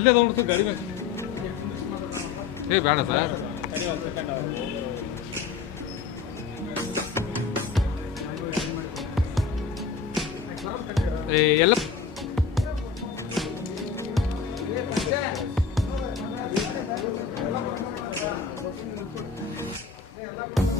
ಎಲ್ಲೇ ತಗೊಂಡು ಗಾಡಿ ಮೇಲೆ ಏ ಬೇಡ ಸರ್ ಏ ಎಲ್ಲ ವೆಂಕಟೇಶ್ವರ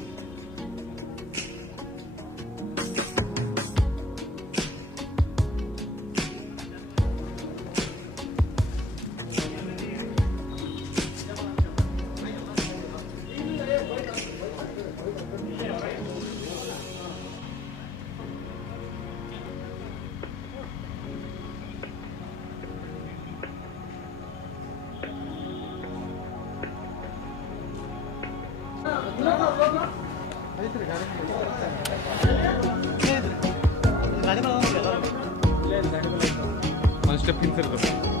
মানুষটা ফিনসের কথা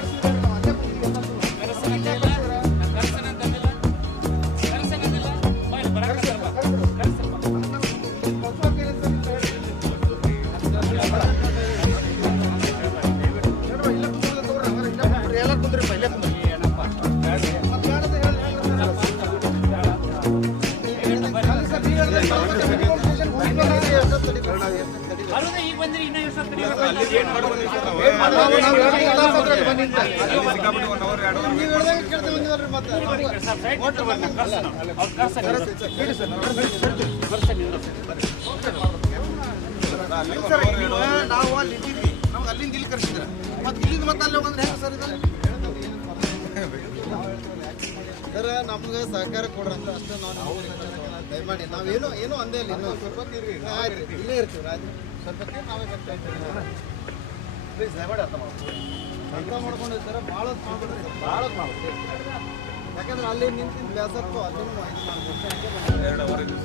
ನೀವು ಅಲ್ಲಿಂದ ಇಲ್ಲಿ ಕರ್ಸಿದ್ರ ಮತ್ತೆ ಇಲ್ಲಿಂದ ಮತ್ತೆ ಅಲ್ಲಿ ಹೋಗಂದ್ರೆ ಹೆಂಗೆ ಸರ್ ಇದು ಸರ್ ನಮ್ಗೆ ಸಹಕಾರ ಕೊಡ್ರಂತ ಅಷ್ಟೇ ನಾವು ದಯಮಾಡಿ ನಾವೇನು ಏನೋ ಅಂದೇ ಇಲ್ಲ ಇನ್ನೂ ಸ್ವಲ್ಪ ಆಯ್ತು ಇಲ್ಲೇ ಇರ್ತೀವಿ ರಾಜ ಸ್ವಲ್ಪ ನಾವೇ ಅರ್ಥ ಅರ್ಥ ಮಾಡ್ಕೊಂಡು ಸರ್ ಭಾಳ ಮಾಡ್ಬಿಡ್ರಿ ಭಾಳ ಮಾಡ್ಬಿಡ್ರಿ ಯಾಕಂದ್ರೆ ಅಲ್ಲಿ ನಿಂತಿದ್ದ ಮಾಡ್ಬೇಕು. ಹಂಗೆ ಬಂದಿದ್ದೀವಿ.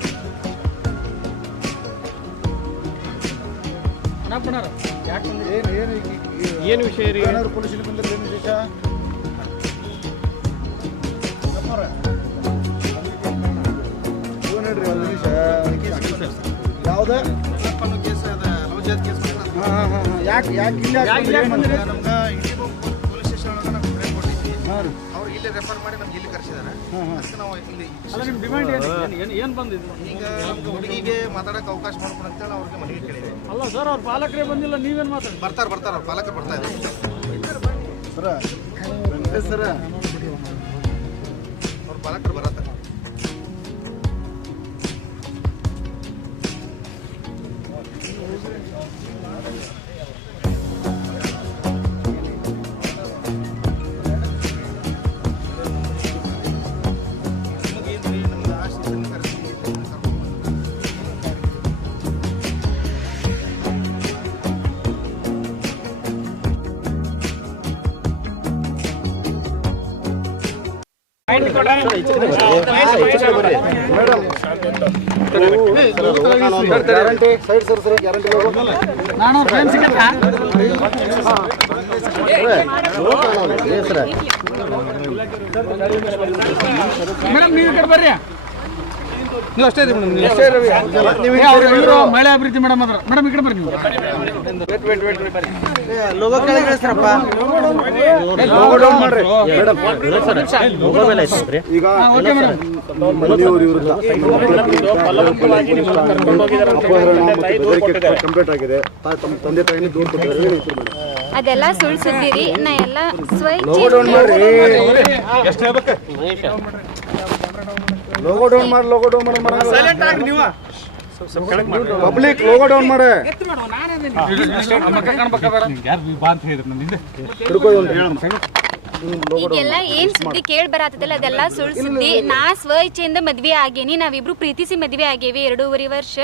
ಏನು ಏನು ಏನು ವಿಷಯ ರೀ? ಏನಾದ್ರು ಪೊಲೀಸ್ ಬಂದ್ರೆ ಏನು ವಿಶೇಷ? ಇವ್ ನೋಡ್ರಿ ಒಂದು ನಿಮಿಷ. ಯಾವ್ದು? ಕೇಸ್ ಅದ ಲವ್ ಕೇಸ್ ಹಾಂ ಹಾಂ ಹಾಂ. ಯಾಕೆ ಯಾಕೆ ಇಲ್ಲ ನಮ್ಗೆ ಇಡೀ ಪೊಲೀಸ್ ಸ್ಟೇಷನ್ ಒಳಗೆ ಹಾಂ ಅವ್ರು ಇಲ್ಲಿ ರೆಫರ್ ಮಾಡಿ ನಮ್ಗೆ ಇಲ್ಲಿ ಹಾಂ ಅದಕ್ಕೆ ನಾವು ಇಲ್ಲಿ ಅಲ್ಲ ನಿಮ್ಮ ಡಿಮ್ಯಾಂಡ್ ಏನು ಏನು ಏನು ಬಂದಿದ್ದು? ಈಗ ನಮ್ಗೆ ಹುಡುಗಿಗೆ ಮಾತಾಡಕ್ಕೆ ಅವಕಾಶ ಮಾಡ್ಕೊಂಡು ಅಂತೇಳಿ ಅವ್ರಿಗೆ ಮನೆಗೆ ಕೇಳಿದೆ ಅಲ್ಲ ಸರ್ ಅವ್ರ ಪಾಲಕರೇ ಬಂದಿಲ್ಲ ನೀವೇನು ಮಾತಾಡಿ ಬರ್ತಾರೆ ಬರ್ತಾರೆ ಅವ್ರ ಪಾಲಕರು ಬರ್ತಾ ಇದ್ದಾರೆ. ಸರ ಸರ. ಅವ್ರ ಪಾಲಕರು ಬರತ್ತಾರೆ guarantee side sir sir guarantee ನಾನು ಫ್ರೆಂಡ್ ಸಿಗತ್ತಾ ಮೇಡಮ್ ನೀವು ಕಡೆ ಬರ್ರಿ. ನೀವು ಅಷ್ಟೇ ಮೇಡಮ್ ಮಹಿಳಾ ಅಭಿವೃದ್ಧಿ ಮೇಡಮ್ ಅದ್ರ ಮೇಡಮ್ ಈ ಕಡೆ ಬರ್ರಿ ಕಂಪ್ಲೀಟ್ ಆಗಿದೆ ತಾ- ತಮ್ಮ ತಂದೆ ತಾಯಿನೇ ದೂರ ಅದೆಲ್ಲ ಸುಳ್ಳು ನಾ ಎಲ್ಲ ಸ್ವಚ್ಛ ಲೋಗೋ ಡೌನ್ ಮಾಡಿ ಲೋಗೋ ಡೌನ್ ಮಾಡಿ ಪಬ್ಲಿಕ್ ಲೋಗೋ ಡೌನ್ ಮಾಡಿ ಯಾರು ಈಗೆಲ್ಲ ಏನ್ ಸುದ್ದಿ ಕೇಳಿ ಬರತ್ತದಲ್ಲ ಅದೆಲ್ಲ ಸುಳ್ಳು ಸುದ್ದಿ. ನಾ ಸ್ವ ಇಚ್ಛೆಯಿಂದ ಮದ್ವೆ ಆಗೇನಿ ನಾವಿಬ್ರು ಪ್ರೀತಿಸಿ ಮದ್ವೆ ಆಗೇವಿ ಎರಡೂವರೆ ವರ್ಷ.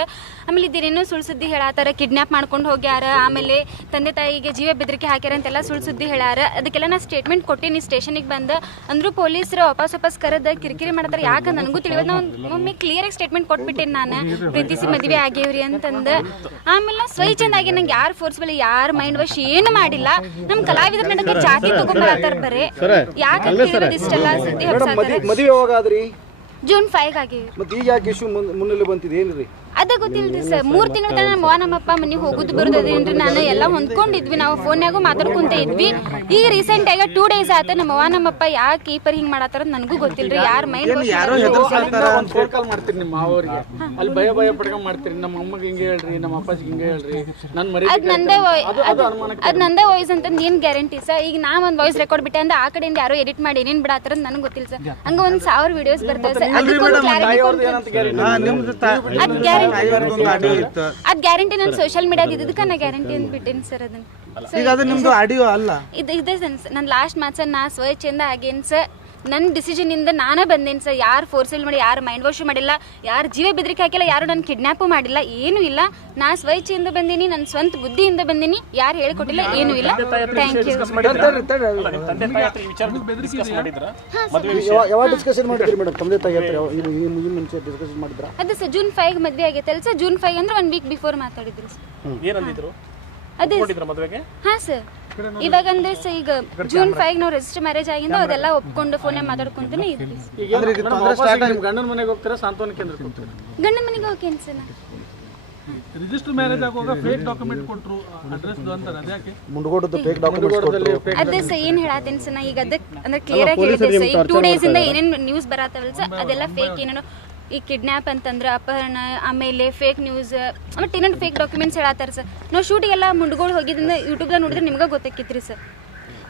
ಆಮೇಲೆ ಇದೇನೇನೋ ಸುಳ್ಳು ಸುದ್ದಿ ಹೇಳತ್ತಾರ ಕಿಡ್ನಾಪ್ ಮಾಡ್ಕೊಂಡು ಹೋಗ್ಯಾರ ಆಮೇಲೆ ತಂದೆ ತಾಯಿಗೆ ಜೀವ ಬೆದರಿಕೆ ಹಾಕ್ಯಾರ ಅಂತೆಲ್ಲ ಸುಳ್ಳು ಸುದ್ದಿ ಹೇಳಾರ. ಅದಕ್ಕೆಲ್ಲ ನಾ ಸ್ಟೇಟ್ಮೆಂಟ್ ಕೊಟ್ಟೀನಿ ಸ್ಟೇಷನಿಗೆ ಬಂದ. ಅಂದ್ರು ಪೊಲೀಸರು ವಾಪಸ್ ವಾಪಸ್ ಕರೆದ ಕಿರಿಕಿರಿ ಮಾಡ್ತಾರ ಯಾಕ? ನನಗೂ ತಿಳಿಯೋದು ನಾ ಒಂದ್- ಒಮ್ಮೆ ಕ್ಲಿಯರ್ ಆಗಿ ಸ್ಟೇಟ್ಮೆಂಟ್ ಕೊಟ್ಬಿಟ್ಟೇನಿ ನಾನು. ಪ್ರೀತಿಸಿ ಮದ್ವೆ ಆಗೇವ್ರಿ ಅಂತಂದ. ಆಮೇಲೆ ನಾ ಸ್ವ ಇಚ್ಛೆಯಿಂದಾಗಿ ನಂಗೆ ಯಾರು ಫೋರ್ಸ್ಬಲ್ ಯಾರು ಮೈಂಡ್ ವಾಶ್ ಏನು ಮಾಡಿಲ್ಲ. ನಮ್ಮ ಕಲಾವಿದ್ರ ನಡುವೆ ಜಾತಿ ತಗೊಂಡ್ಬರತ್ತಾರ ಬರೇ. ಇಷ್ಟೆಲ್ಲ ಸುದ್ದಿ ಹಬ್ಸಾತಾರ ಮದುವೆ ಯಾವಾಗ ಆದ್ರಿ ಜೂನ್ ಫೈವ್ ಆಗಿ. ಮತ್ತೆ ಈಗ ಯಾಕೆ ಇಶ್ಯೂ ಮುನ್ನೆಲೆ ಬಂತಿದೆ ಏನ್ರಿ? ಅದ ಗೊತ್ತಿಲ್ರಿ ಸರ್. ಮೂರ್ ತಿಂಗಳ ತನ ನಮ್ಮ ಅವ್ವ ನಮ್ಮಪ್ಪ ಮನೆಗೆ ಹೋಗುದು ಬರೋದೇನ್ರಿ ನಾನು ಎಲ್ಲ ಹೊಂದ್ಕೊಂಡಿದ್ವಿ. ನಾವು ಫೋನ್ಯಾಗೂ ಮಾತಾಡ್ಕೊಂತ ಇದ್ವಿ. ಈಗ ರೀಸೆಂಟ್ ಆಗ ಟೂ ಡೇಸ್ ಆತ ನಮ್ಮ ಅವ್ವ ನಮ್ಮಪ್ಪ ಯಾಕೆ ಕೀಪರ್ ಹಿಂಗ್ ಮಾಡತ್ತಾರ ನನಗೂ ಗೊತ್ತಿಲ್ರಿ. ಯಾರ ಮೈಂಡ್ ಒಂದು ಫೋನ್ ಕಾಲ್ ಮಾಡ್ತೀರಿ ನಿಮ್ಮ ಮಾವರಿಗೆ. ಅಲ್ಲಿ ಭಯ ಭಯ ಪಡ್ಕೊಂಡ್ ಮಾಡ್ತೀರಿ. ನಮ್ಮ ಅಮ್ಮಗೆ ಹಿಂಗೆ ಹೇಳ್ರಿ ನಮ್ಮ ಅಪ್ಪಾಜಿಗೆ ಹಿಂಗೆ ಹೇಳ್ರಿ. ನನ್ ಮರಿ ಅದ್ ನಂದೇ ವೈ- ಅದ್- ಅದ್ ನಂದೇ ವಾಯ್ಸ್ ಅಂತ ನೀನ್ ಗ್ಯಾರಂಟಿ ಸರ್? ಈಗ ನಾ ಒಂದ್ ವಾಯ್ಸ್ ರೆಕಾರ್ಡ್ ಬಿಟ್ಟೆ ಅಂದ್ರೆ ಆ ಕಡೆಯಿಂದ ಯಾರೋ ಎಡಿಟ್ ಮಾಡಿ ಏನೇನ್ ಬಿಡತ್ತಾರ ನನಗೆ ಗೊತ್ತಿಲ್ಲ ಸರ್. ಹಂಗ ಒಂದ್ ಸಾವಿರ ವಿಡಿಯೋಸ್ ಬರ್ತಾವೆ ಸರ್. ಅದಕ್ಕೊಂದು ಕ್ಲಾರಿಟಿ ಅದ್ ಗ್ಯಾರಂಟಿ ಅದ್ ಗ್ಯಾರಂಟಿ ನಾನು ಸೋಶಿಯಲ್ ಮೀಡಿಯಾದ ಇದಕ್ಕೆ ನಾ ಗ್ಯಾರಂಟಿ ಅಂತ ಬಿಟ್ಟೇನಿ ಸರ್ ಅದನ್ನ. ಈಗ ಅದು ನಿಮ್ದು ಆಡಿಯೋ ಅಲ್ಲ. ಇದು ನನ್ನ ಲಾಸ್ಟ್ ಮ್ಯಾಚ್ ನಾ ಸ್ವಚ್ಛಂದ ಆಗೇನ್ ಸರ್ ನನ್ನ ಡಿಸಿಷನ್ ಇಂದ ನಾನೇ ಬಂದೇನೆ ಸರ್ ಯಾರು ಫೋರ್ಸಲ್ ಮಾಡಿ ಯಾರು ಮೈಂಡ್ ವಾಶ್ ಮಾಡಿಲ್ಲ ಯಾರು ಜೀವ ಬೆದರಿಕೆ ಹಾಕಿಲ್ಲ ಯಾರು ನನ್ನ ಕಿಡ್ನಾಪು ಮಾಡಿಲ್ಲ ಏನೂ ಇಲ್ಲ. ನಾ ಸ್ವಚ್ಛೆಯಿಂದ ಬಂದೀನಿ ನನ್ನ ಸ್ವಂತ ಬುದ್ಧಿಯಿಂದ ಬಂದೀನಿ ಯಾರು ಹೇಳ್ಕೊಟ್ಟಿಲ್ಲ ಏನೂ ಇಲ್ಲ. ಥ್ಯಾಂಕ್ ಯು ಯಾವ- ಯಾವಾಗ ಡಿಸ್ಕಷನ್ ಮಾಡಿದ್ರಿ ಮೇಡಮ್ ತಂದೆ ತಾಯಿ ಹತ್ರ ಯಾವ- ಈ ಈ ಮುಂಚೆ ಡಿಸ್ಕಷನ್ ಮಾಡಿದ್ರ? ಅದು ಸರ್ ಜೂನ್ ಫೈವ್ ಮದುವೆ ಆಗೈತಲ್ಲ ಸರ್ ಜೂನ್ ಫೈವ್ ಅಂದ್ರೆ ಒನ್ ವೀಕ್ ಬಿಫೋರ್ ಮಾತಾಡಿದ್ರು ಸರ್ ಏನಂದಿದ್ರು? ಅದೇ ಮದುವೆಗೆ? ಹಾಂ ಸರ್ ಇವಾಗ ಅಂದ್ರೆ ಈಗ ಜೂನ್ ಫೈವ್ ನಾವು ರಿಜಿಸ್ಟರ್ ಮ್ಯಾರೇಜ್ ಆಗಿಂದ ಅದೆಲ್ಲ ಒಪ್ಕೊಂಡು ಫೋನ್ ಮಾತಾಡ್ಕೊಂತಾನೆ. ಇದ್ವಿ ಗಂಡನ ಮನೆಗೆ ಹೋಗ್ತೀರಾ ಸಾಂತ್ವನ ಕೇಂದ್ರಕ್ಕೆ ಹೋಗ್ತೀರಾ? ಗಂಡ ಮನೆಗೆ ಹೋಗಿ ಅನ್ಸನ ರಿಜಿಸ್ಟರ್ ಮ್ಯಾರೇಜ್ ಆಗುವಾಗ ಫೇಕ್ ಡಾಕ್ಯುಮೆಂಟ್ ಕೊಟ್ಟರು ಅಡ್ರೆಸ್ ಅಂತಾರೆ ಅದ್ಯಾಕೆ? ಮುಂಡಗೋಡದ ಫೇಕ್ ಡಾಕ್ಯುಮೆಂಟ್ಸ್ ಕೊಟ್ಟರು ಅದೇ ಸರ್ ಏನ್ ಹೇಳತ್ತೀನಿ ಸರ್ ನಾ ಈಗ ಅದಕ್ಕೆ ಅಂದ್ರೆ ಕ್ಲಿಯರ್ ಆಗಿ ಹೇಳಿದೆ ಸರ್ ಈಗ ಟೂ ಡೇಸ್ ಇಂದ ಏನೇನು ನ್ಯೂಸ್ ಬರತಾವಲ್ಲ ಸರ್ ಅದೆಲ್ಲ ಫೇಕ್ ಏನೇನೋ ಈ ಕಿಡ್ನಾಪ್ ಅಂತಂದ್ರೆ ಅಪಹರಣ ಆಮೇಲೆ ಫೇಕ್ ನ್ಯೂಸ್ ಆಮೇಲೆ ಇನ್ನೊಂದು ಫೇಕ್ ಡಾಕ್ಯುಮೆಂಟ್ಸ್ ಹೇಳತ್ತಾರ ಸರ್ ನಾವು ಶೂಟಿಗೆಲ್ಲ ಮುಂಡ್ಗೋಳು ಹೋಗಿದ್ರಿಂದ ಯೂಟ್ಯೂಬ್ದಾಗ ನೋಡಿದ್ರೆ ನಿಮ್ಗೆ ಗೊತ್ತಾಕಿತ್ರಿ ಸರ್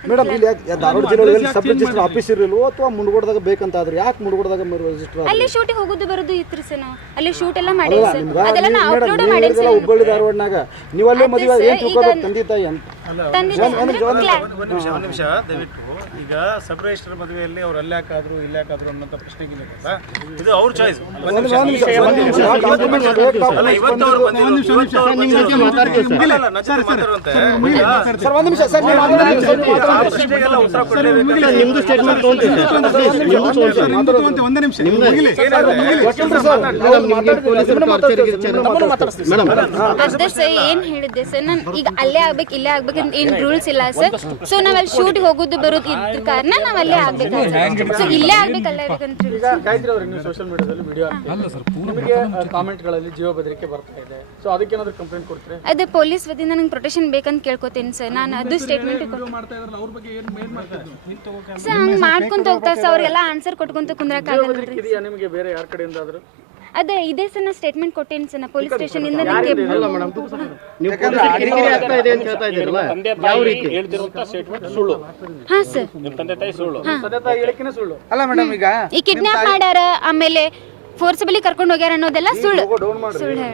ಮೇಡಮ್ ಇಲ್ಲಿ ಧಾರವಾಡ ಜಿಲ್ಲೆಯಲ್ಲಿ ಸಬ್ ರಿಜಿಸ್ಟರ್ ಆಫೀಸ್ ಇರಲಿಲ್ವೋ ಅಥವಾ ಮುಂಡಗೋಡದಾಗ ಬೇಕಂತ ಆದ್ರೆ ಯಾಕೆ ಮುಂಡಗೋಡದಾಗ ರಿಜಿಸ್ಟರ್ ಅಲ್ಲಿ ಶೂಟಿಗೆ ಹೋಗೋದು ಬರೋದು ಇತ್ರಿ ಸರ್ ನಾವು. ಅಲ್ಲಿ ಶೂಟ್ ಎಲ್ಲ ಮಾಡಿದ್ವಿ ಸರ್ ಅದೆಲ್ಲ ನಾವು ಅಪ್ಲೋಡ್ ಮಾಡಿದ್ವಿ ಸರ್ ಹುಬ್ಬಳ್ಳಿ ಧಾರವಾಡನಾಗ ನೀವು ಅಲ್ಲೇ ಮದುವೆ ಏನು ತಿಳ್ಕೊಬೇಕು ತಂದೆ ತಾಯಿ ಅಂತ? ಒಂದು ನಿಮಿಷ ಒಂದು ನಿಮಿಷ. ದಯವಿಟ್ಟು ಈಗ ಸಬ್ ರಿಜಿಸ್ಟರ್ ಮದುವೆಯಲ್ಲಿ ಅವ್ರು ಅಲ್ಲಿ ಯಾಕಾದ್ರು ಇಲ್ಲಿ ಅನ್ನೋಂಥ ಪ್ರಶ್ನೆ ಇದೆ ಗೊತ್ತಾ? ಇದು ಅವ್ರ ಚಾಯ್ಸ್ ಒಂದ್ ನಿಮಿಷ, ಒಂದ್ ನಿಮಿಷ, ಒಂದ್ ನಿಮಿಷ. Documents ಸರ್ ಒಂದ್ ನಿಮಿಷ. ಅದೇ ಏನ್ ಹೇಳಿದ್ದೆ? ಸರ್ ನಾನು ಈಗ ಅಲ್ಲೇ ಆಗ್ಬೇಕು ಇಲ್ಲೇ ಆಗ್ಬೇಕಂತ ಏನು ರೂಲ್ಸ್ ಇಲ್ಲ ಸರ್ ಸೊ ನಾವ್ ಅಲ್ಲಿ ಶೂಟ್ ಹೋಗೋದು ಬರೋದು ಇದ್ರ ಕಾರಣ ನಾವ್ ಅಲ್ಲೇ ಆಗ್ಬೇಕಾಗ್ತದೆ ಸೊ ಇಲ್ಲೇ ಆಗ್ಬೇಕಲ್ಲ ಅಲ್ಲೇ ಈಗ ಗಾಯತ್ರಿ ಅವ್ರಿಗೆ ನೀವು ಸೋಷಿಯಲ್ ಮೀಡಿಯಾದಲ್ಲಿ ವಿಡಿಯೋ ನಿಮಗೆ ಕಾಮೆಂಟ್ಗಳಲ್ಲಿ ಜೀವ ಬೆದರಿಕೆ ಬರ್ತಾ ಇದೆ. ಸೊ ಅದಕ್ಕೇನಾದ್ರು ಕಂಪ್ಲೇಂಟ್ ಕೊಡ್ತೀರಿ? ಅದೇ ಪೊಲೀಸ್ ವತಿಯಿಂದ ನಂಗೆ ಪ್ರೊಟೆಕ್ಷನ್ ಬೇಕಂತ ಕೇಳ್ಕೊತೀನಿ ಸರ್ ನಾನು ಅದು ಸ್ಟೇಟ್ಮೆಂಟ್ ಮಾಡ್ತಾ ಇದ್ರಲ್ಲ ಅವ್ರ ಬಗ್ಗೆ ಏನು ಮೇಲ್ ಮಾಡ್ತಿದ್ರು ಸರ್ ಹಂಗೆ ಮಾಡ್ಕೊಂತ ಹೋಗ್ತಾ ಸರ್ ಅವ್ರಿಗೆಲ್ಲ ಆನ್ಸರ್ ಕೊಟ್ಕೊಂತ ಕುಂದ್ರಕ್ಕಾಗಲ್ಲ ನಿಮಗೆ ಬೇರೆ ಯಾರ ಕಡೆಯಿಂದ ಆದ್ರು ಅದೇ ಇದೇ ಸಣ್ಣ ಸ್ಟೇಟ್ಮೆಂಟ್ ಕೊಟ್ಟೇನಿ ಸಣ್ಣ ಪೊಲೀಸ್ ಸ್ಟೇಷನ್ ಇಂದ ನಂಗೆ ತಂದೆ ತಾಯಿ ಹೇಳ್ತಿರುವಂತ ಸ್ಟೇಟ್ಮೆಂಟ್ ಸುಳ್ಳು. ಹಾ ಸರ್ ನಿಮ್ಮ ತಂದೆ ತಾಯಿ ಸುಳ್ಳು. ತಂದೆ ತಾಯಿ ಸುಳ್ಳು. ಅಲ್ಲ ಮೇಡಮ್ ಈಗ ಈ ಕಿಡ್ನಾಪ್ ಮಾಡ್ಯಾರ ಆಮೇಲೆ ಫೋರ್ಸಬಲಿ ಕರ್ಕೊಂಡು ಹೋಗ್ಯಾರ ಅನ್ನೋದೆಲ್ಲ ಸುಳ್ಳು. ಸುಳ್ಳು.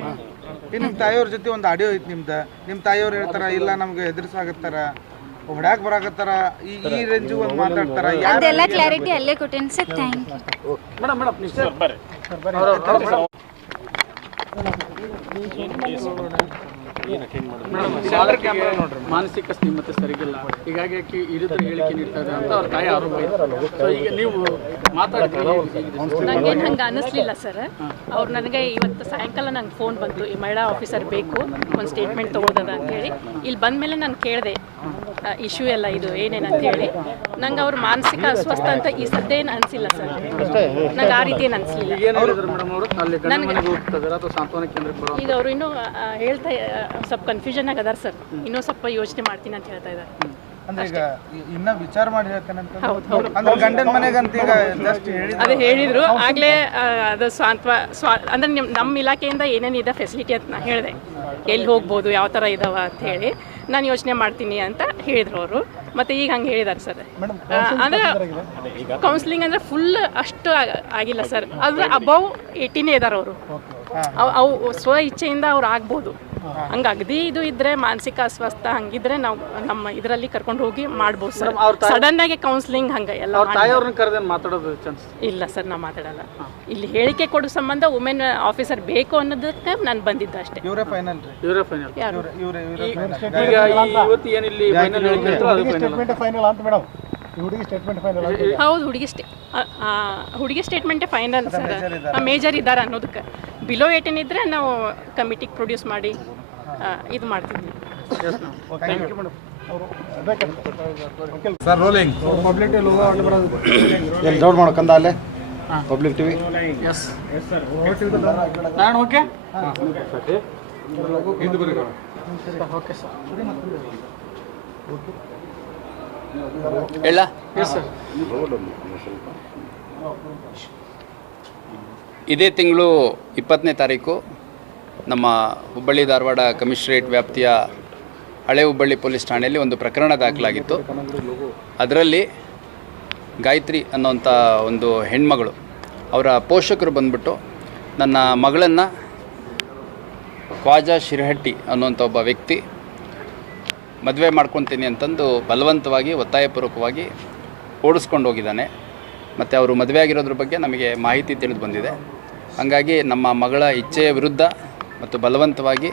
ನಿಮ್ ನಿಮ್ಮ ತಾಯಿಯವ್ರ ಜೊತೆ ಒಂದು ಆಡಿಯೋ ಐತಿ ನಿಮ್ದ. ನಿಮ್ ತಾಯಿಯವ್ರು ಹೇಳ್ತಾರ ಇಲ್ಲ ನಮ್ಗೆ ಎದುರಿಸಾಗತ್ತಾರ ಹೊಡ್ಯಾಕ್ ಬರಾಕತ್ತಾರ? ಈ ಈ ರೇಂಜ್ ಒಂದು ಮಾತಾಡ್ತಾರ. ಅದೆಲ್ಲ ಕ್ಲಾರಿಟಿ ಅಲ್ಲೇ ಕೊಟ್ಟೇನಿ sir thank you madam madam sir ಬರ್ರಿ. ಮಾನಸಿಕ ಸ್ಥಿಮತೆ ಸರಿಗಿಲ್ಲ. ಹೀಗಾಗಿ ಆಕೆ ರೀತಿ ಹೇಳಿಕೆ ನೀಡ್ತಾ ಇದೆ ಅಂತ ಅವ್ರ ತಾಯಿ ಆರೋಪ ಸೊ ಈಗ ನೀವು ಮಾತಾಡ್ತೀರಿ ಹೇಗಿದೆ? ಹಂಗ ಹಂಗೆ ಅನ್ನಿಸ್ಲಿಲ್ಲ ಸರ್. ಅವ್ರು ನನಗೆ ಇವತ್ತು ಸಾಯಂಕಾಲ ನಂಗೆ ಫೋನ್ ಬಂತು. ಈ ಮಹಿಳಾ ಆಫೀಸರ್ ಬೇಕು ಒಂದು ಸ್ಟೇಟ್ಮೆಂಟ್ ತೊಗೊಳ್ದದ ಅಂತೇಳಿ ಇಲ್ಲಿ ಬಂದ ಮೇಲೆ ನಾನು ಕೇಳಿದೆ. ಇಶ್ಯೂ ಎಲ್ಲ ಇದು ಏನೇನು ಅಂತೇಳಿ ನಂಗೆ ಅವ್ರ ಮಾನಸಿಕ ಅಸ್ವಸ್ಥ ಅಂತ ಈ ಸದ್ಯ ಏನು ಅನಿಸಿಲ್ಲ ಸರ್. ನಂಗೆ ಆ ರೀತಿ ಏನು ಅನಿಸಲಿಲ್ಲ ಈಗ ಅವರು? ಇನ್ನೂ ಹೇಳ್ತಾ ಸ್ವಲ್ಪ ಕನ್ಫ್ಯೂಷನ್ ಆಗದಾರ ಸರ್. ಇನ್ನೂ ಸ್ವಲ್ಪ ಯೋಚನೆ ಮಾಡ್ತೀನಿ ಅಂತ ಹೇಳ್ತಾ ಇದ್ದಾರೆ ಅಂದ್ರೆ ಈಗ ಇನ್ನ ವಿಚಾರ ಮಾಡಿ ಹೇಳ್ತೇನೆ ಅಂತ ಅಂದ್ರೆ ಗಂಡನ ಮನೆಗಂತ ಈಗ ಜಸ್ಟ್ ಹೇಳಿದ ಅದೇ ಹೇಳಿದ್ರು. ಆಗ್ಲೇ ಅದು ಸ್ವಾಂತ್ವ ಸ್ವಾ ಅಂದ್ರೆ ನಿಮ್ ನಮ್ಮ ಇಲಾಖೆಯಿಂದ ಏನೇನಿದೆ ಫೆಸಿಲಿಟಿ ಅಂತ ನಾ ಹೇಳಿದೆ. ಎಲ್ಲಿ ಹೋಗ್ಬೋದು ಯಾವ ಥರ ಇದಾವ ಅಂತ ಹೇಳಿ ನಾನು ಯೋಚನೆ ಮಾಡ್ತೀನಿ ಅಂತ ಹೇಳಿದ್ರು ಅವರು. ಮತ್ತೆ ಈಗ ಹಂಗೆ ಹೇಳಿದ್ದಾರೆ ಸರ್. ಅಂದ್ರೆ ಕೌನ್ಸಿಲಿಂಗ್ ಅಂದ್ರೆ ಫುಲ್ ಅಷ್ಟು ಆಗ- ಆಗಿಲ್ಲ ಸರ್. ಅಂದ್ರೆ ಅಬೌವ್ ಏಯ್ಟೀನೇ ಇದ್ದಾರೆ ಅವರು. ಅವು ಸ್ವ ಇಚ್ಛೆಯಿಂದ ಅವ್ರು ಆಗ್ಬೋದು. ಹಂಗೆ ಅಗದಿ ಇದು ಇದ್ರೆ ಮಾನಸಿಕ ಅಸ್ವಸ್ಥ ಹಂಗಿದ್ರೆ ನಾವು ನಮ್ಮ ಇದರಲ್ಲಿ ಕರ್ಕೊಂಡು ಹೋಗಿ ಮಾಡ್ಬೋದು ಸರ್. ಸಡನ್ ಆಗಿ ಕೌನ್ಸಿಲಿಂಗ್ ಹಂಗೆ ಎಲ್ಲ ಮಾತಾಡೋದು ಚಾನ್ಸ್ ಇಲ್ಲ ಸರ್ ನಾ ಮಾತಾಡಲ್ಲ. ಇಲ್ಲಿ ಹೇಳಿಕೆ ಕೊಡೋ ಸಂಬಂಧ ವುಮೆನ್ ಆಫೀಸರ್ ಬೇಕು ಅನ್ನೋದಕ್ಕೆ ನಾನು ಬಂದಿದ್ದ ಅಷ್ಟೇ. ಇವರೇ ಫೈನಲ್ ರೀ. ಇವರೇ ಫೈನಲ್ ಯಾರು? ಇವ್ರೆ ಇವ್ರೆ ಈಗ ಈ ಇವತ್ತು ಏನಿಲ್ಲಿ ಫೈನಲ್ ಅದು ಫೈನಲ್ ಹೌದು ಹುಡುಗಿ ಸ್ಟೇ ಹುಡುಗಿ ಸ್ಟೇಟ್ಮೆಂಟೇ ಫೈನಲ್ ಸರ್. ಮೇಜರ್ ಇದ್ದಾರೆ. ಅನ್ನೋದಕ್ಕೆ. ಬಿಲೋ ಏಟೀನ್ ಇದ್ರೆ ನಾವು ಕಮಿಟಿಗೆ ಪ್ರೊಡ್ಯೂಸ್ ಮಾಡಿ ಇದು ಮಾಡ್ತೀವಿ ಸರ್ ರೋಲಿಂಗ್ ಮಾಡೋಕಂದ ಅಲ್ಲೇ? ಪಬ್ಲಿಕ್ ಟಿವಿ ಎಸ್ ನಾನು ಓಕೆ ಹಿಂದೆ ಬರೀ ಓಕೆ ಸರ್ ಹೇಳ. ಇದೇ ತಿಂಗಳು ಇಪ್ಪತ್ತನೇ ತಾರೀಕು ನಮ್ಮ ಹುಬ್ಬಳ್ಳಿ ಧಾರವಾಡ ಕಮಿಷನರೇಟ್ ವ್ಯಾಪ್ತಿಯ ಹಳೆ ಹುಬ್ಬಳ್ಳಿ ಪೊಲೀಸ್ ಠಾಣೆಯಲ್ಲಿ ಒಂದು ಪ್ರಕರಣ ದಾಖಲಾಗಿತ್ತು. ಅದರಲ್ಲಿ ಗಾಯತ್ರಿ ಅನ್ನೋಂಥ ಒಂದು ಹೆಣ್ಮಗಳು, ಅವರ ಪೋಷಕರು ಬಂದ್ಬಿಟ್ಟು ನನ್ನ ಮಗಳನ್ನು ಖ್ವಾಜಾ ಶಿರಹಟ್ಟಿ ಅನ್ನುವಂಥ ಒಬ್ಬ ವ್ಯಕ್ತಿ ಮದುವೆ ಮಾಡ್ಕೊತೀನಿ ಅಂತಂದು ಬಲವಂತವಾಗಿ, ಒತ್ತಾಯಪೂರ್ವಕವಾಗಿ ಓಡಿಸ್ಕೊಂಡು ಹೋಗಿದ್ದಾನೆ. ಮತ್ತು ಅವರು ಮದುವೆ ಆಗಿರೋದ್ರ ಬಗ್ಗೆ ನಮಗೆ ಮಾಹಿತಿ ತಿಳಿದು ಬಂದಿದೆ. ಹಾಗಾಗಿ ನಮ್ಮ ಮಗಳ ಇಚ್ಛೆಯ ವಿರುದ್ಧ ಮತ್ತು ಬಲವಂತವಾಗಿ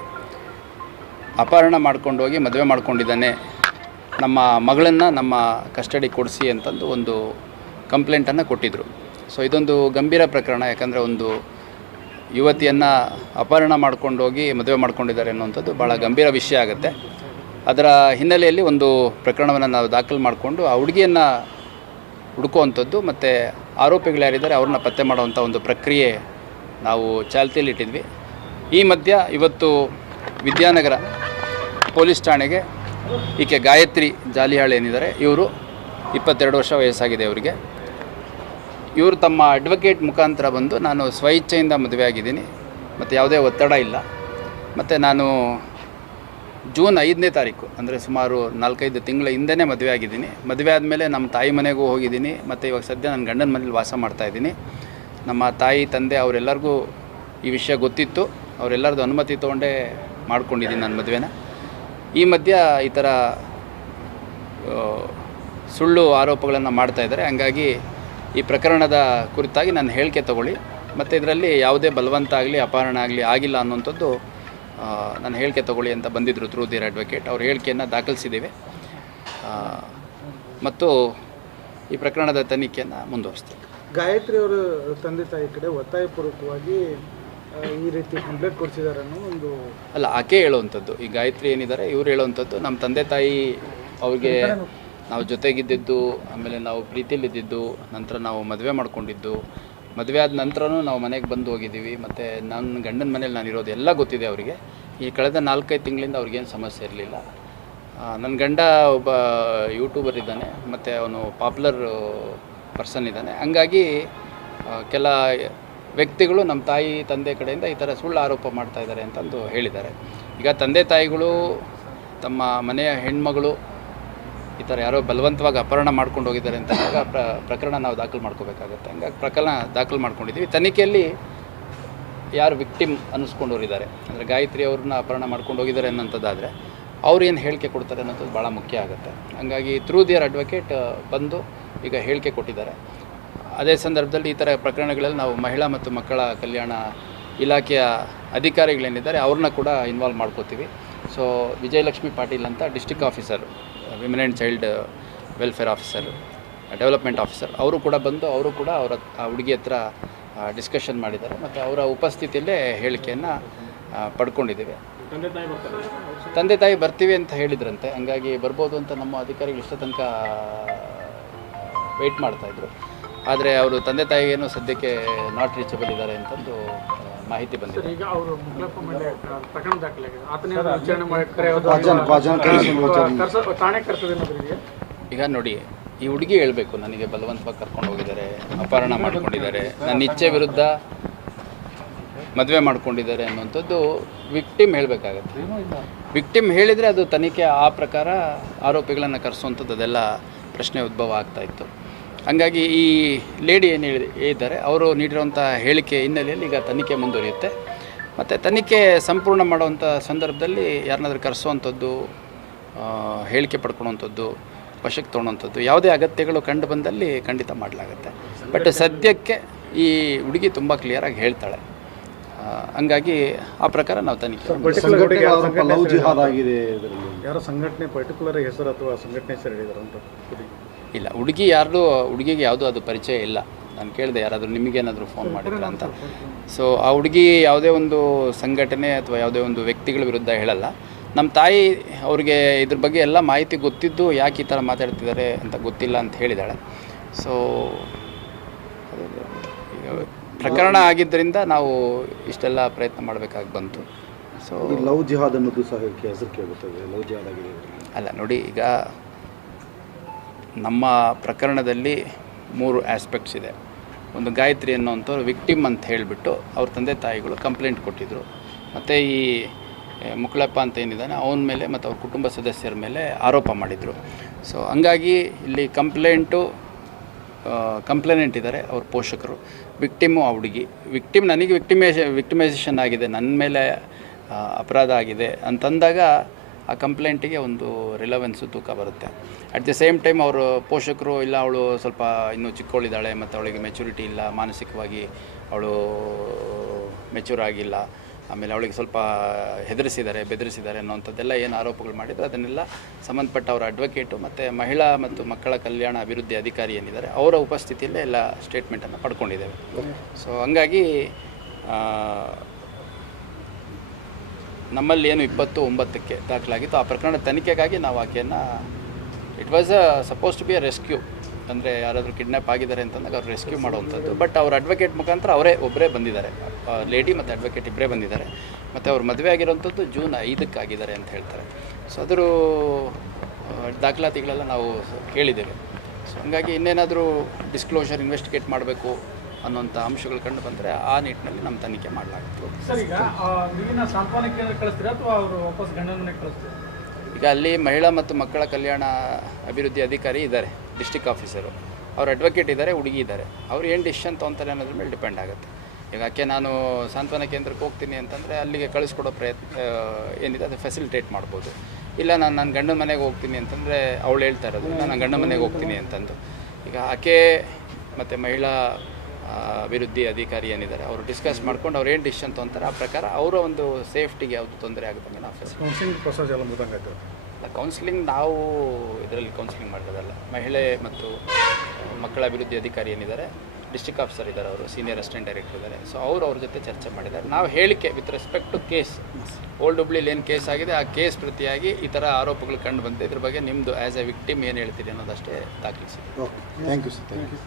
ಅಪಹರಣ ಮಾಡ್ಕೊಂಡು ಹೋಗಿ ಮದುವೆ ಮಾಡ್ಕೊಂಡಿದ್ದಾನೆ. ನಮ್ಮ ಮಗಳನ್ನು ನಮ್ಮ ಕಸ್ಟಡಿ ಕೊಡಿಸಿ ಅಂತಂದು ಒಂದು ಕಂಪ್ಲೇಂಟನ್ನು ಕೊಟ್ಟಿದ್ದರು ಸೊ ಇದೊಂದು ಗಂಭೀರ ಪ್ರಕರಣ, ಯಾಕಂದರೆ ಒಂದು ಯುವತಿಯನ್ನು ಅಪಹರಣ ಮಾಡ್ಕೊಂಡು ಹೋಗಿ ಮದುವೆ ಮಾಡ್ಕೊಂಡಿದ್ದಾರೆ ಅನ್ನುವಂಥದ್ದು ಭಾಳ ಗಂಭೀರ ವಿಷಯ ಆಗುತ್ತೆ. ಅದರ ಹಿನ್ನೆಲೆಯಲ್ಲಿ ಒಂದು ಪ್ರಕರಣವನ್ನು ನಾವು ದಾಖಲು ಮಾಡಿಕೊಂಡು ಆ ಹುಡುಗಿಯನ್ನು ಹುಡುಕುವಂಥದ್ದು ಮತ್ತು ಆರೋಪಿಗಳು ಯಾರಿದ್ದಾರೆ ಅವ್ರನ್ನ ಪತ್ತೆ ಮಾಡುವಂಥ ಒಂದು ಪ್ರಕ್ರಿಯೆ ನಾವು ಚಾಲ್ತಿಯಲ್ಲಿ ಇಟ್ಟಿದ್ವಿ. ಈ ಮಧ್ಯ ಇವತ್ತು ವಿದ್ಯಾನಗರ ಪೊಲೀಸ್ ಠಾಣೆಗೆ ಈಕೆ ಗಾಯತ್ರಿ ಜಾಲಿಹಾಳ್ ಏನಿದ್ದಾರೆ, ಇವರು ಇಪ್ಪತ್ತೆರಡು ವರ್ಷ ವಯಸ್ಸಾಗಿದೆ ಅವರಿಗೆ. ಇವರು ತಮ್ಮ ಅಡ್ವೊಕೇಟ್ ಮುಖಾಂತರ ಬಂದು ನಾನು ಸ್ವಇಚ್ಛೆಯಿಂದ ಮದುವೆ ಆಗಿದ್ದೀನಿ ಮತ್ತು ಯಾವುದೇ ಒತ್ತಡ ಇಲ್ಲ. ಮತ್ತು ನಾನು ಜೂನ್ ಐದನೇ ತಾರೀಕು, ಅಂದರೆ ಸುಮಾರು ನಾಲ್ಕೈದು ತಿಂಗಳ ಹಿಂದೆನೇ ಮದುವೆ ಆಗಿದ್ದೀನಿ. ಮದುವೆ ಆದಮೇಲೆ ನಮ್ಮ ತಾಯಿ ಮನೆಗೂ ಹೋಗಿದ್ದೀನಿ. ಮತ್ತು ಇವಾಗ ಸದ್ಯ ನನ್ನ ಗಂಡನ ಮನೇಲಿ ವಾಸ ಮಾಡ್ತಾಯಿದ್ದೀನಿ ನಮ್ಮ ತಾಯಿ, ತಂದೆ ಅವರೆಲ್ಲರಿಗೂ ಈ ವಿಷಯ ಗೊತ್ತಿತ್ತು. ಅವರೆಲ್ಲರದ್ದು ಅನುಮತಿ ತೊಗೊಂಡೇ ಮಾಡ್ಕೊಂಡಿದ್ದೀನಿ ನನ್ನ ಮದುವೆನ. ಈ ಮಧ್ಯ ಈ ಥರ ಸುಳ್ಳು ಆರೋಪಗಳನ್ನು ಮಾಡ್ತಾ ಇದ್ದಾರೆ. ಹಂಗಾಗಿ ಈ ಪ್ರಕರಣದ ಕುರಿತಾಗಿ ನಾನು ಹೇಳಿಕೆ ತಗೊಳ್ಳಿ. ಮತ್ತು ಇದರಲ್ಲಿ ಯಾವುದೇ ಬಲವಂತ ಆಗಲಿ, ಅಪಹರಣ ಆಗಲಿ ಆಗಿಲ್ಲ ಅನ್ನುವಂಥದ್ದು ಆ, ನಾನು ಹೇಳಿಕೆ ತಗೊಳ್ಳಿ ಅಂತ ಬಂದಿದ್ದರು ಥ್ರೂ ದೇರ್ ಅಡ್ವೊಕೇಟ್ ಅವ್ರ ಹೇಳಿಕೆಯನ್ನು ದಾಖಲಿಸಿದ್ದೇವೆ. ಮತ್ತು ಈ ಪ್ರಕರಣದ ತನಿಖೆಯನ್ನು ಮುಂದುವರಿಸ್ತೇವೆ. ಗಾಯತ್ರಿ ಅವರು ತಂದೆ ತಾಯಿ ಕಡೆ ಒತ್ತಾಯಪೂರ್ವಕವಾಗಿ ಈ ರೀತಿ ಕಂಪ್ಲೇಂಟ್ ಕೊಡಿಸಿದಾರೆ ಅನ್ನೋ ಒಂದು ಅಲ್ಲ ಆಕೆ ಹೇಳುವಂಥದ್ದು. ಈ ಗಾಯತ್ರಿ ಏನಿದ್ದಾರೆ ಇವ್ರು ಹೇಳುವಂಥದ್ದು ನಮ್ಮ ತಂದೆ ತಾಯಿ ಅವ್ರಿಗೆ ನಾವು ಜೊತೆಗಿದ್ದಿದ್ದು ಆಮೇಲೆ ನಾವು ಪ್ರೀತಿಲಿದ್ದಿದ್ದು ನಂತರ ನಾವು ಮದುವೆ ಮಾಡ್ಕೊಂಡಿದ್ದು ಮದುವೆ ಆದ ನಂತರನೂ ನಾವು ಮನೆಗೆ ಬಂದು ಹೋಗಿದ್ದೀವಿ. ಮತ್ತು ನನ್ನ ಗಂಡನ ಮನೇಲಿ ನಾನು ಇರೋದು ಎಲ್ಲ ಗೊತ್ತಿದೆ ಅವರಿಗೆ. ಈ ಕಳೆದ ನಾಲ್ಕೈದು ತಿಂಗಳಿಂದ ಅವ್ರಿಗೇನು ಸಮಸ್ಯೆ ಇರಲಿಲ್ಲ. ನನ್ನ ಗಂಡ ಒಬ್ಬ ಯೂಟ್ಯೂಬರ್ ಇದ್ದಾನೆ. ಮತ್ತು ಅವನು ಪಾಪ್ಯುಲರ್ ಪರ್ಸನ್ ಇದ್ದಾನೆ. ಹಂಗಾಗಿ ಕೆಲ ವ್ಯಕ್ತಿಗಳು ನಮ್ಮ ತಾಯಿ, ತಂದೆ ಕಡೆಯಿಂದ ಈ ಥರ ಸುಳ್ಳು ಆರೋಪ ಮಾಡ್ತಾ ಇದ್ದಾರೆ ಅಂತಂದು ಹೇಳಿದ್ದಾರೆ. ಈಗ ತಂದೆ ತಾಯಿಗಳು, ತಮ್ಮ ಮನೆಯ ಹೆಣ್ಮಗಳು ಈ ಥರ ಯಾರೋ ಬಲವಂತವಾಗಿ ಅಪಹರಣ ಮಾಡ್ಕೊಂಡು ಹೋಗಿದ್ದಾರೆ ಅಂತ ಪ್ರ, ಪ್ರಕರಣ ನಾವು ದಾಖಲು ಮಾಡ್ಕೋಬೇಕಾಗುತ್ತೆ. ಹಂಗಾಗಿ ಪ್ರಕರಣ ದಾಖಲು ಮಾಡ್ಕೊಂಡಿದ್ದೀವಿ. ತನಿಖೆಯಲ್ಲಿ ಯಾರು ವಿಕ್ಟಿಮ್ ಅನ್ನಿಸ್ಕೊಂಡವ್ರಿದ್ದಾರೆ ಅಂದರೆ ಗಾಯತ್ರಿ ಅವ್ರನ್ನ ಅಪಹರಣ ಮಾಡ್ಕೊಂಡು ಹೋಗಿದ್ದಾರೆ ಅನ್ನೋಂಥದ್ದಾದರೆ ಅವ್ರು ಏನು ಹೇಳಿಕೆ ಕೊಡ್ತಾರೆ ಅನ್ನೋಂಥದ್ದು ಭಾಳ ಮುಖ್ಯ ಆಗುತ್ತೆ. ಹಂಗಾಗಿ ಥ್ರೂ ದಿಯರ್ ಅಡ್ವೊಕೇಟ್ ಬಂದು ಈಗ ಹೇಳಿಕೆ ಕೊಟ್ಟಿದ್ದಾರೆ. ಅದೇ ಸಂದರ್ಭದಲ್ಲಿ ಈ ಥರ ಪ್ರಕರಣಗಳಲ್ಲಿ ನಾವು ಮಹಿಳಾ ಮತ್ತು ಮಕ್ಕಳ ಕಲ್ಯಾಣ ಇಲಾಖೆಯ ಅಧಿಕಾರಿಗಳೇನಿದ್ದಾರೆ, ಅವ್ರನ್ನ ಕೂಡ ಇನ್ವಾಲ್ವ್ ಮಾಡ್ಕೋತೀವಿ. ಸೊ ವಿಜಯಲಕ್ಷ್ಮಿ ಪಾಟೀಲ್ ಅಂತ district officer women and child welfare officer development officer ಅವರು ಕೂಡ ಬಂದು ಅವರು ಕೂಡ ಅವರ ಆ ಹುಡುಗಿ ಹತ್ರ ಡಿಸ್ಕಷನ್ ಮಾಡಿದ್ದಾರೆ. ಮತ್ತು ಅವರ ಉಪಸ್ಥಿತಿಯಲ್ಲೇ ಹೇಳಿಕೆಯನ್ನು ಪಡ್ಕೊಂಡಿದ್ದೀವಿ. ತಂದೆ ತಾಯಿ ಬರ್ತಾರೆ. ತಂದೆ ತಾಯಿ ಬರ್ತೀವಿ ಅಂತ ಹೇಳಿದ್ರಂತೆ. ಹಂಗಾಗಿ ಬರ್ಬೋದು ಅಂತ ನಮ್ಮ ಅಧಿಕಾರಿಗಳು ಇಷ್ಟ ತನಕ ವೆಯ್ಟ್ ಮಾಡ್ತಾಯಿದ್ರು ಆದರೆ ಅವರು ತಂದೆ ತಾಯಿಗೇನು ಸದ್ಯಕ್ಕೆ ನಾಟ್ ರೀಚಬಲ್ ಇದ್ದಾರೆ ಅಂತಂದು ಮಾಹಿತಿ ಬಂದಿದೆ. ಈಗ ಅವರು ಮುಕ್ಲಪ್ಪ ಮೇಲೆ ಪ್ರಕರಣ ದಾಖಲಾಗಿದೆ. ಆತನೇ ವಿಚಾರಣೆ ಮಾಡಿ ಕರೆಯೋದು ಕ್ವಾಜನ್ ಕ್ವಾಜನ್ ಕರೆಸಿ ವಿಚಾರಣೆ. ಕರ್ಸೋ ಠಾಣೆ ಕರ್ಸೋದೇನಾದ್ರು ಈಗ ನೋಡಿ ಈ ಹುಡುಗಿ ಹೇಳಬೇಕು ನನಗೆ ಬಲವಂತವಾಗಿ ಕರ್ಕೊಂಡು ಹೋಗಿದ್ದಾರೆ ಅಪಹರಣ ಮಾಡ್ಕೊಂಡಿದ್ದಾರೆ ನನ್ನ ಇಚ್ಛೆ ವಿರುದ್ಧ ಮದುವೆ ಮಾಡ್ಕೊಂಡಿದ್ದಾರೆ ಅನ್ನುವಂಥದ್ದು ವಿಕ್ಟಿಮ್ ಹೇಳಬೇಕಾಗತ್ತೆ. ವಿಕ್ಟಿಮ್ ಹೇಳಿದರೆ ಅದು ತನಿಖೆ ಆ ಪ್ರಕಾರ ಆರೋಪಿಗಳನ್ನು ಕರೆಸುವಂಥದ್ದು ಅದೆಲ್ಲ ಪ್ರಶ್ನೆ ಉದ್ಭವ ಆಗ್ತಾ ಇತ್ತು. ಹಂಗಾಗಿ ಈ ಲೇಡಿ ಏನು ಹೇಳಿ ಇದ್ದಾರೆ ಅವರು ನೀಡಿರುವಂಥ ಹೇಳಿಕೆ ಹಿನ್ನೆಲೆಯಲ್ಲಿ ಈಗ ತನಿಖೆ ಮುಂದುವರಿಯುತ್ತೆ. ಮತ್ತು ತನಿಖೆ ಸಂಪೂರ್ಣ ಮಾಡುವಂಥ ಸಂದರ್ಭದಲ್ಲಿ ಯಾರನ್ನಾದ್ರೂ ಕರೆಸುವಂಥದ್ದು ಆ, ಹೇಳಿಕೆ ಪಡ್ಕೊಳ್ಳುವಂಥದ್ದು ವಶಕ್ಕೆ ತೊಗೊಳುವಂಥದ್ದು ಯಾವುದೇ ಅಗತ್ಯಗಳು ಕಂಡು ಬಂದಲ್ಲಿ ಖಂಡಿತ ಮಾಡಲಾಗುತ್ತೆ. ಬಟ್ ಸದ್ಯಕ್ಕೆ ಈ ಹುಡುಗಿ ತುಂಬ ಕ್ಲಿಯರಾಗಿ ಹೇಳ್ತಾಳೆ. ಹಂಗಾಗಿ ಆ ಪ್ರಕಾರ ನಾವು ತನಿಖೆ ಯಾರೋ ಸಂಘಟನೆ ಪರ್ಟಿಕ್ಯುಲರ್ ಹೆಸರು ಅಥವಾ ಸಂಘಟನೆ ಹೆಸರು ಹೇಳಿದಾರೆ ಅಂತ ಇಲ್ಲ ಹುಡುಗಿ ಯಾರ್ದು ಹುಡುಗಿಗೆ ಯಾವುದೂ ಅದು ಪರಿಚಯ ಇಲ್ಲ. ನಾನು ಕೇಳಿದೆ ಯಾರಾದರೂ ನಿಮಗೇನಾದರೂ ಫೋನ್ ಮಾಡಿದ್ರ ಅಂತ. ಸೊ ಆ ಹುಡುಗಿ ಯಾವುದೇ ಒಂದು ಸಂಘಟನೆ ಅಥವಾ ಯಾವುದೇ ಒಂದು ವ್ಯಕ್ತಿಗಳ ವಿರುದ್ಧ ಹೇಳಲ್ಲ. ನಮ್ಮ ತಾಯಿ ಅವ್ರಿಗೆ ಇದ್ರ ಬಗ್ಗೆ ಎಲ್ಲ ಮಾಹಿತಿ ಗೊತ್ತಿದ್ದು ಯಾಕೆ ಈ ಥರ ಮಾತಾಡ್ತಿದ್ದಾರೆ ಅಂತ ಗೊತ್ತಿಲ್ಲ ಅಂತ ಹೇಳಿದಾಳೆ. ಸೊ ಈಗ ಪ್ರಕರಣ ಆಗಿದ್ದರಿಂದ ನಾವು ಇಷ್ಟೆಲ್ಲ ಪ್ರಯತ್ನ ಮಾಡಬೇಕಾಗಿ ಬಂತು. ಸೊ ಈ ಲವ್ ಜಿಹಾದ್ ಅನ್ನೋದು ಸಹ ಹೆಸರು ಕೇಳುತ್ತದೆ ಲವ್ ಜಿಹಾದ್ ಆಗಿದೆ ಅಲ್ಲ ನೋಡಿ ಈಗ ನಮ್ಮ ಪ್ರಕರಣದಲ್ಲಿ ಮೂರು ಆಸ್ಪೆಕ್ಟ್ಸ್ ಇದೆ. ಒಂದು ಗಾಯತ್ರಿ ಅನ್ನೋವಂಥವ್ರು ವಿಕ್ಟಿಮ್ ಅಂತ ಹೇಳಿಬಿಟ್ಟು ಅವ್ರ ತಂದೆ ತಾಯಿಗಳು ಕಂಪ್ಲೇಂಟ್ ಕೊಟ್ಟಿದ್ದರು ಮತ್ತು ಈ ಮುಕುಳಪ್ಪ ಅಂತ ಏನಿದ್ದಾನೆ, ಅವನ ಮೇಲೆ ಮತ್ತು ಅವ್ರ ಕುಟುಂಬ ಸದಸ್ಯರ ಮೇಲೆ ಆರೋಪ ಮಾಡಿದರು. ಸೊ ಹಂಗಾಗಿ ಇಲ್ಲಿ ಕಂಪ್ಲೇಂಟು ಕಂಪ್ಲೇನೆಂಟ್ ಇದ್ದಾರೆ ಅವ್ರ ಪೋಷಕರು. ವಿಕ್ಟಿಮು ಆ ಹುಡುಗಿ. ವಿಕ್ಟಿಮ್ ನನಗೆ ವಿಕ್ಟಿಮೇಷ ವಿಕ್ಟಿಮೈಸೇಷನ್ ಆಗಿದೆ. ನನ್ನ ಮೇಲೆ ಅಪರಾಧ ಆಗಿದೆ ಅಂತಂದಾಗ ಆ ಕಂಪ್ಲೇಂಟಿಗೆ ಒಂದು ರಿಲವೆನ್ಸು ತೂಕ ಬರುತ್ತೆ. ಅಟ್ ದಿ ಸೇಮ್ ಟೈಮ್ ಅವರು ಪೋಷಕರು ಇಲ್ಲ, ಅವಳು ಸ್ವಲ್ಪ ಇನ್ನೂ ಚಿಕ್ಕವಳಿದ್ದಾಳೆ ಮತ್ತು ಅವಳಿಗೆ ಮೆಚುರಿಟಿ ಇಲ್ಲ, ಮಾನಸಿಕವಾಗಿ ಅವಳು ಮೆಚೂರ್ ಆಗಿಲ್ಲ, ಆಮೇಲೆ ಅವಳಿಗೆ ಸ್ವಲ್ಪ ಹೆದರಿಸಿದ್ದಾರೆ, ಬೆದರಿಸಿದ್ದಾರೆ ಅನ್ನೋಂಥದ್ದೆಲ್ಲ ಏನು ಆರೋಪಗಳು ಮಾಡಿದ್ರು ಅದನ್ನೆಲ್ಲ ಸಂಬಂಧಪಟ್ಟ ಅವರ ಅಡ್ವೊಕೇಟು ಮತ್ತು ಮಹಿಳಾ ಮತ್ತು ಮಕ್ಕಳ ಕಲ್ಯಾಣ ಅಭಿವೃದ್ಧಿ ಅಧಿಕಾರಿ ಏನಿದ್ದಾರೆ, ಅವರ ಉಪಸ್ಥಿತಿಯಲ್ಲೇ ಎಲ್ಲ ಸ್ಟೇಟ್ಮೆಂಟನ್ನು ಪಡ್ಕೊಂಡಿದ್ದೇವೆ. ಸೊ ಹಂಗಾಗಿ ನಮ್ಮಲ್ಲಿ ಏನು ಇಪ್ಪತ್ತು ಒಂಬತ್ತಕ್ಕೆ ದಾಖಲಾಗಿತ್ತು. ಆ ಪ್ರಕರಣ ತನಿಖೆಗಾಗಿ ನಾವು ಆಕೆಯನ್ನು it was a suppose to be a rescue ಅಂದರೆ ಯಾರಾದರೂ ಕಿಡ್ನ್ಯಾಪ್ ಆಗಿದ್ದಾರೆ ಅಂತಂದಾಗ ಅವ್ರು ರೆಸ್ಕ್ಯೂ ಮಾಡುವಂಥದ್ದು. ಬಟ್ ಅವ್ರ ಅಡ್ವೊಕೇಟ್ ಮುಖಾಂತರ ಅವರೇ ಒಬ್ಬರೇ ಬಂದಿದ್ದಾರೆ. ಲೇಡಿ ಮತ್ತು ಅಡ್ವೊಕೇಟ್ ಇಬ್ಬರೇ ಬಂದಿದ್ದಾರೆ. ಮತ್ತು ಅವ್ರು ಮದುವೆ ಆಗಿರೋಂಥದ್ದು ಜೂನ್ ಐದಕ್ಕೆ ಆಗಿದ್ದಾರೆ ಅಂತ ಹೇಳ್ತಾರೆ. ಸೊ ಅದರ ದಾಖಲಾತಿಗಳೆಲ್ಲ ನಾವು ಕೇಳಿದ್ದೇವೆ. ಸೊ ಹಂಗಾಗಿ ಇನ್ನೇನಾದರೂ ಡಿಸ್ಕ್ಲೋಷರ್ ಇನ್ವೆಸ್ಟಿಗೇಟ್ ಮಾಡಬೇಕು. ಅನ್ನೋಂಥ ಅಂಶಗಳು ಕಂಡು ಬಂದರೆ ಆ ನಿಟ್ಟಿನಲ್ಲಿ ನಮ್ಮ ತನಿಖೆ ಮಾಡಲಾಗುತ್ತೆ. ಈಗ ಅಲ್ಲಿ ಮಹಿಳಾ ಮತ್ತು ಮಕ್ಕಳ ಕಲ್ಯಾಣ ಅಭಿವೃದ್ಧಿ ಅಧಿಕಾರಿ ಇದ್ದಾರೆ ಡಿಸ್ಟಿಕ್ ಆಫೀಸರು. ಅವ್ರ ಅಡ್ವೊಕೇಟ್ ಇದ್ದಾರೆ ಹುಡುಗಿ ಇದ್ದಾರೆ. ಅವ್ರು ಏನು ಡಿಸಿಷನ್ ತೊಗೊತಾರೆ ಅನ್ನೋದ್ರ ಮೇಲೆ ಡಿಪೆಂಡ್ ಆಗುತ್ತೆ. ಈಗ ಆಕೆ ನಾನು ಸಾಂತ್ವನ ಕೇಂದ್ರಕ್ಕೆ ಹೋಗ್ತೀನಿ ಅಂತಂದರೆ ಅಲ್ಲಿಗೆ ಕಳಿಸ್ಕೊಡೋ ಪ್ರಯತ್ನ ಏನಿದೆ ಅದು ಫೆಸಿಲಿಟೇಟ್ ಮಾಡ್ಬೋದು. ಇಲ್ಲ ನಾನು ನನ್ನ ಗಂಡನ ಮನೆಗೆ ಹೋಗ್ತೀನಿ ಅಂತಂದರೆ ಅವಳು ಹೇಳ್ತಾ ಇರೋದು ನಾನು ಗಂಡನ ಮನೆಗೆ ಹೋಗ್ತೀನಿ ಅಂತಂದು. ಈಗ ಆಕೆ ಮತ್ತು ಮಹಿಳಾ ಅಭಿವೃದ್ಧಿ ಅಧಿಕಾರಿ ಏನಿದ್ದಾರೆ ಅವರು ಡಿಸ್ಕಸ್ ಮಾಡ್ಕೊಂಡು ಅವ್ರು ಏನು ಡಿಸಿಷನ್ ತೊಗೊಂತಾರೆ ಆ ಪ್ರಕಾರ ಅವರ ಒಂದು ಸೇಫ್ಟಿಗೆ ಯಾವುದು ತೊಂದರೆ ಆಗುತ್ತೆ ನಾವು ಕೌನ್ಸಿಲಿಂಗ್ ಪ್ರೊಸೆಸ್ ಎಲ್ಲ ಮುಗಿದಂಗೆ ಕೌನ್ಸಿಲಿಂಗ್ ನಾವು ಇದರಲ್ಲಿ ಕೌನ್ಸಿಲಿಂಗ್ ಮಾಡೋದಲ್ಲ ಮಹಿಳೆ ಮತ್ತು ಮಕ್ಕಳ ಅಭಿವೃದ್ಧಿ ಅಧಿಕಾರಿ ಏನಿದ್ದಾರೆ ಡಿಸ್ಟಿಕ್ ಆಫೀಸರ್ ಇದ್ದಾರೆ ಅವರು ಸೀನಿಯರ್ ಅಸಿಸ್ಟೆಂಟ್ ಡೈರೆಕ್ಟರ್ ಇದ್ದಾರೆ. ಸೊ ಅವರು ಅವ್ರ ಜೊತೆ ಚರ್ಚೆ ಮಾಡಿದ್ದಾರೆ. ನಾವು ಹೇಳಿಕೆ with respect to case old ಹುಬ್ಳಿಲಿ ಏನು ಕೇಸ್ ಆಗಿದೆ ಆ ಕೇಸ್ ಪ್ರತಿಯಾಗಿ ಈ ಥರ ಆರೋಪಗಳು ಕಂಡು ಬಂದಿದೆ. ಇದ್ರ ಬಗ್ಗೆ ನಿಮ್ಮದು ಆ್ಯಸ್ ಎ ವಿಕ್ಟಿಮ್ ಏನು ಹೇಳ್ತೀರಿ ಅನ್ನೋದಷ್ಟೇ ದಾಖಲಿಸಿದೆ okay thank you sir thank you